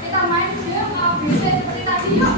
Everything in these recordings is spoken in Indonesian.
kita main game ABC seperti tadi yuk.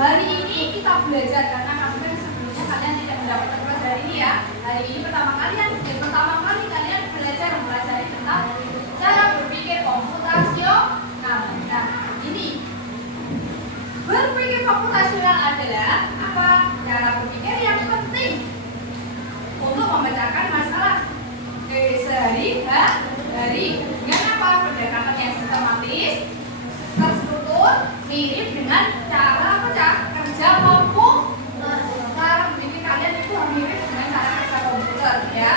Hari ini kita belajar karena kalian sebelumnya kalian tidak mendapatkan pelajaran ini ya. Hari ini pertama kali kalian belajar mempelajari tentang cara berpikir komputasional. Nah, ini berpikir komputasional adalah apa? Cara berpikir yang penting untuk memecahkan masalah sehari-hari dengan apa? Pendekatan yang sistematis, terstruktur, mirip dengan cara kerja komputer. Cara berpikir kalian itu mirip dengan cara kerja komputer ya.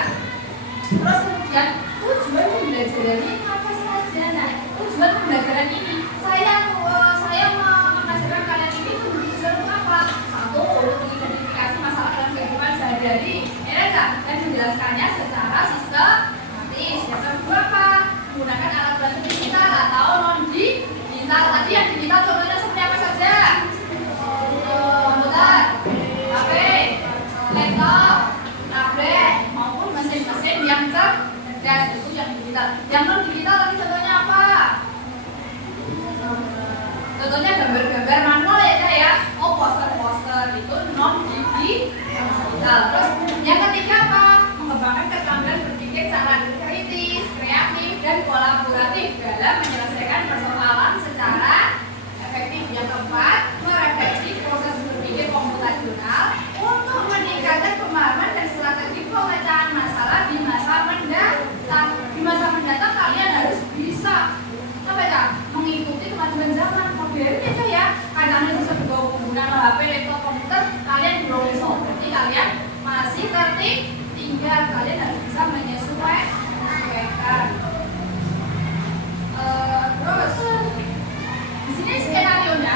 Terus kemudian tujuan pembelajaran ini apa saja? Nah, tujuan pembelajaran ini saya mengajarkan kalian ini tujuan apa? Satu, untuk mengidentifikasi masalah dalam kehidupan sehari-hari, dan menjelaskannya secara sistematis. Yang kedua apa? Menggunakan alat bantu digital atau non digital. Tadi yang digital contohnya seperti apa saja? Komputer, HP, laptop, tablet, maupun mesin-mesin yang cerdas, itu yang digital. Yang non digital tadi contohnya apa? Contohnya gambar-gambar manual ya. Oh, poster-poster itu non digital. Terus yang ketiga apa? Mengembangkan keterampilan berpikir secara kritis, kreatif, dan kolaboratif dalam menyelesaikan persoalan secara efektif. Yang keempat, merefleksi proses berpikir komputasional untuk meningkatkan pemahaman dan strategi pemecahan masalah di masa mendatang. Di masa mendatang kalian harus bisa mengikuti kemajuan zaman modern aja ya. Karena bisa menggunakan HP, laptop, komputer, kalian belum bisa. Berarti kalian masih tertinggal. Kalian harus bisa menyesuaikan. Terus di sini skenario-nya,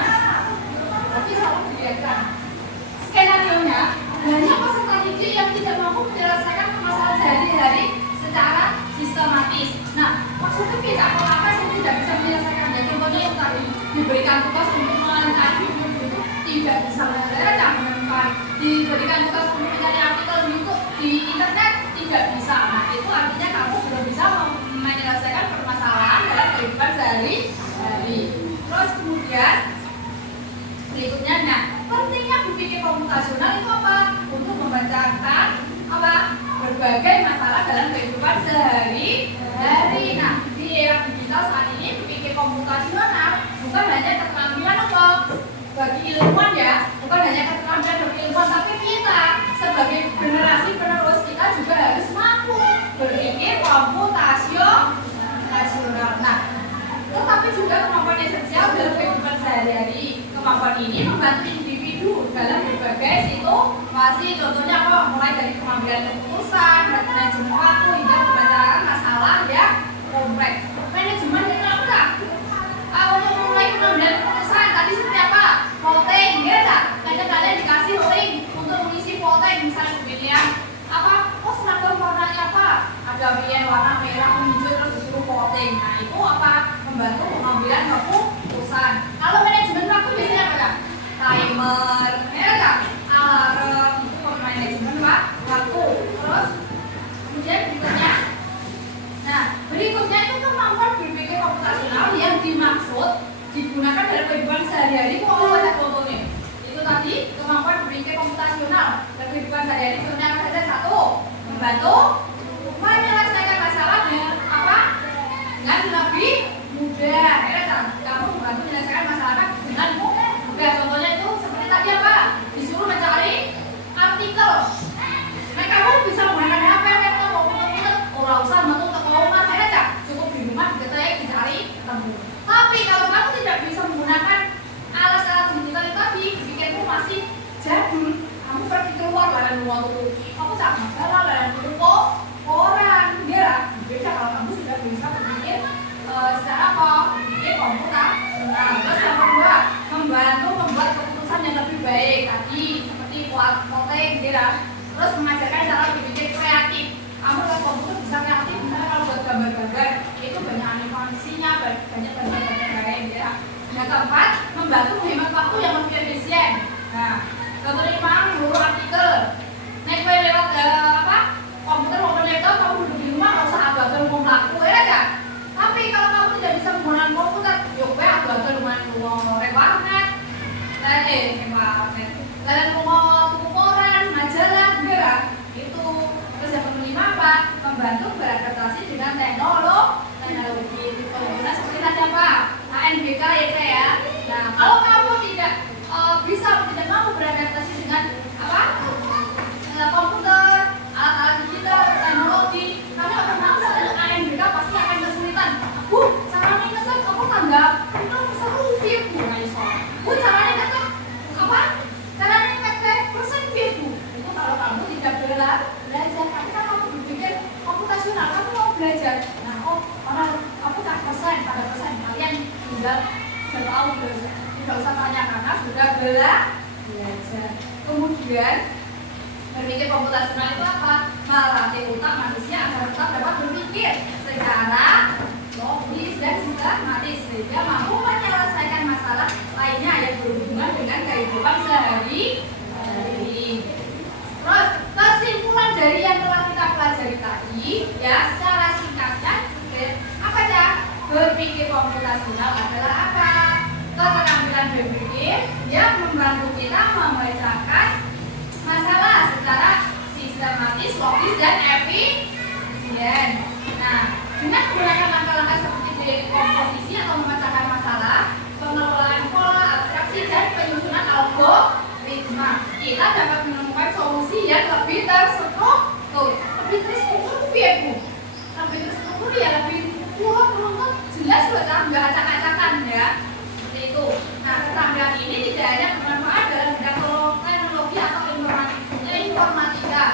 tapi selalu dilihatkan. Skenario-nya banyak peserta didik yang tidak mampu menyelesaikan permasalahan sehari-hari secara sistematis. Nah, maksudnya kita kalau apa yang tidak bisa menyelesaikan, ya contohnya yang tadi diberikan tugas untuk melengkapi buku itu tidak bisa menemukan, diberikan tugas untuk mencari artikel di internet tidak bisa. Nah, itu artinya kamu belum bisa menyelesaikan permasalahan dalam kehidupan sehari-hari. Terus kemudian berikutnya, nah pentingnya berpikir komputasional itu apa? Untuk memecahkan berbagai masalah dalam kehidupan sehari-hari. Nah, di era digital saat ini berpikir komputasional bukan hanya keterampilan bagi ilmuwan ya, bukan hanya keterampilan bagi ilmuwan, tapi kita sebagai generasi penerus kita juga harus mampu berpikir komputasional. Nah, tetapi juga kemampuan esensial dalam kehidupan sehari-hari. Kemampuan ini membantu individu dalam berbagai situasi. Contohnya apa? Mulai dari pengambilan keputusan, manajemen waktu, hingga pembacaan masalah yang kompleks. Manajemen itu apa? Untuk mulai pengambilan keputusan tadi seperti apa? Voting, ya tak? Kadang kalian dikasih link untuk mengisi voting, misalnya pemilihan apa? Oh, seragam warnanya apa? Ada warna merah, hijau, terus disuruh voting. Nah, itu apa? Membantu pengambilan keputusan. Kalau manajemen waktu biasanya apa ya? Timer, ya tak? Alarm, itu manajemen waktu. Terus kemudian berikutnya. Nah, berikutnya itu kemampuan berpikir komputasional yang dimaksud digunakan dalam kehidupan sehari-hari. Kok mau baca contohnya? Itu tadi kemampuan berpikir komputasional dalam kehidupan sehari-hari. Contohnya apa saja? Satu, membantu menyelesaikan masalah dengan apa? Dengan lebih mudah. Ya kan? Kamu membantu menyelesaikan masalah dengan mudah. Contohnya itu seperti tadi apa? Disuruh mencari artikel. Nah, kamu bisa menggunakan HP, laptop, komputer, orang usah menutup ke rumah, ya cukup di rumah dicari ketemu. Tapi kalau kamu tidak bisa menggunakan alat-alat digital itu tadi, pikirmu masih jadul, kamu pergi keluar lalu waktu kamu sangat masalah lalu kok orang ya beda kalau kamu sudah bisa berpikir secara apa? Berpikir komputer. Nah, terus yang kedua, membantu membuat keputusan yang lebih baik tadi seperti voting, ya. Terus mengajarkan cara berpikir kreatif. Kamu lewat komputer bisa kreatif, misalnya kalau buat gambar-gambar itu banyak animasinya, banyak gambar-gambar lain, ya. Yang keempat, membantu menghemat waktu yang lebih efisien. Nah, contohnya menurut artikel, naik lewat komputer maupun laptop, kamu duduk di rumah, nggak usah abang mau melaku, ya kan? Tapi kalau kamu tidak bisa menggunakan komputer, yuk abang rumah warnet, kalian mau tuku koran, majalah, gerak, itu. Terus yang kelima apa? Membantu beradaptasi dengan teknologi. Pengguna seperti tadi apa? ANBK ya. Nah, kalau kamu tidak bisa tidak mampu beradaptasi dengan apa? Komputer, alat-alat digital, teknologi, kamu akan maksa ANBK pasti akan kesulitan. Caranya kan kamu tanggap itu seru Bu. Bu, caranya kan apa? Caranya kan persen Bu. Itu kalau kamu tidak belajar, tapi kan kamu berpikir komputasional, kamu mau belajar. Nah, aku tak persen, pada persen kalian tinggal tahu belajar. Tidak usah tanya karena sudah belajar. Kemudian berpikir komputasional itu apa? Melatih otak manusia agar tetap dapat berpikir secara logis dan sistematis sehingga mampu menyelesaikan masalah lainnya yang berhubungan dengan kehidupan sehari-hari. Terus kesimpulan dari yang telah kita pelajari tadi, ya secara singkatnya, apa ya? Berpikir komputasional adalah apa? Keterampilan berpikir yang membantu kita memecahkan masalah secara sistematis, logis dan efisien. Nah, dengan menggunakan langkah-langkah seperti dekomposisi atau memecahkan masalah, pengelolaan pola, abstraksi dan penyusunan algoritma, kita dapat menemukan solusi yang lebih terstruktur. Lebih terstruktur ya Bu? Lebih terstruktur ya, lebih kurang jelas loh, nggak acak-acakan ya. Seperti itu. Nah, keterampilan ini tidak hanya bermanfaat dalam bidang teknologi atau informatika,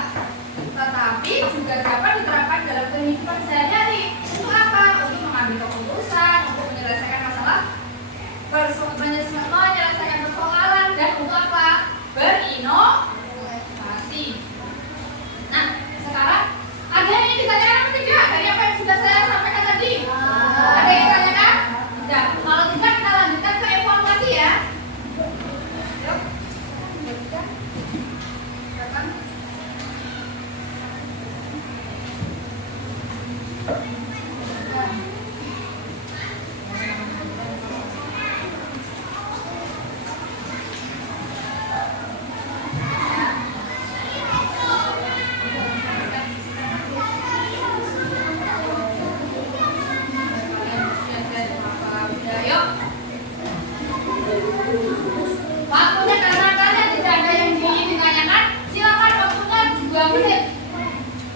tetapi juga dapat diterapkan dalam kehidupan sehari-hari. Untuk apa? Untuk mengambil keputusan, untuk menyelesaikan masalah, menyelesaikan persoalan, dan untuk apa? Berinovasi. Nah, sekarang ada yang ingin ditanyakan atau tidak dari apa yang sudah saya sampaikan tadi? Ada yang ditanyakan? Tidak. Kalau tidak, kita lanjutkan ke evaluasi ya. Yuk. Waktunya karena kalian tidak ada yang ingin ditanyakan, silakan waktunya 2 menit.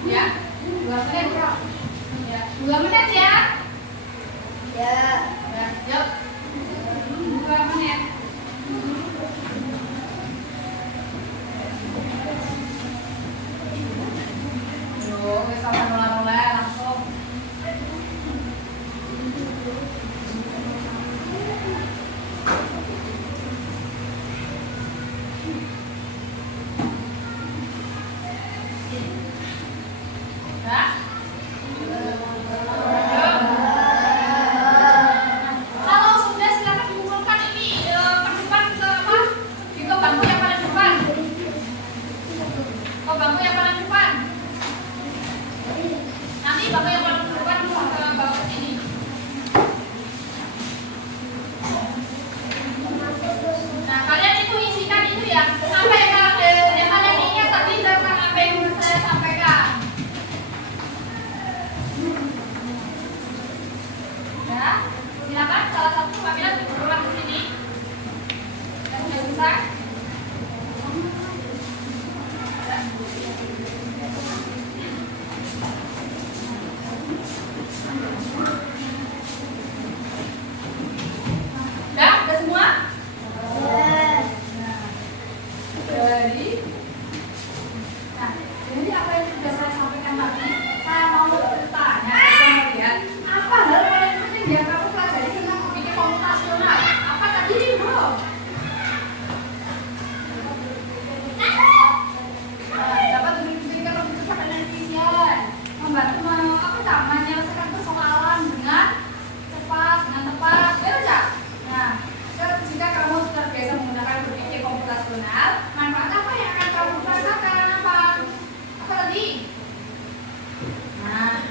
Ya, 2 menit bro. Ya, 2 menit ya. Ya, yuk. 2 menit. Ya. Kalau sudah silakan dikumpulkan ini ke depan ke apa? Ke bangku yang paling depan. Ke bangku yang paling depan. Nanti bangku yang paling depan ke bangku sini. Nah, kalian itu isikan itu ya. Apa yang kalian ingat tadi tentang apa yang saya sampaikan. Ya, silakan salah satu apabila berkurang di sini. Yang sudah bisa. Udah semua? Jadi apa yang sudah saya sampaikan tadi, saya mau bertanya, saya mau lihat apa hal paling penting yang kamu pelajari tentang berpikir komputasional? Apa tadi, Bro? Dapat berpikir lebih cepat dan efisien, membantu menyelesaikan persoalan dengan cepat, dengan tepat, benar nggak? Nah, jika kamu sudah biasa menggunakan berpikir komputasional, manfaat apa yang akan kamu rasakan? Apa tadi? Nah,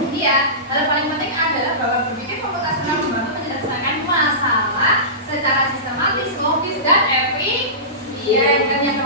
ini ya, hal paling penting adalah bahwa berpikir komputasional membantu menyelesaikan masalah secara sistematis, logis, dan efisien. Dan yang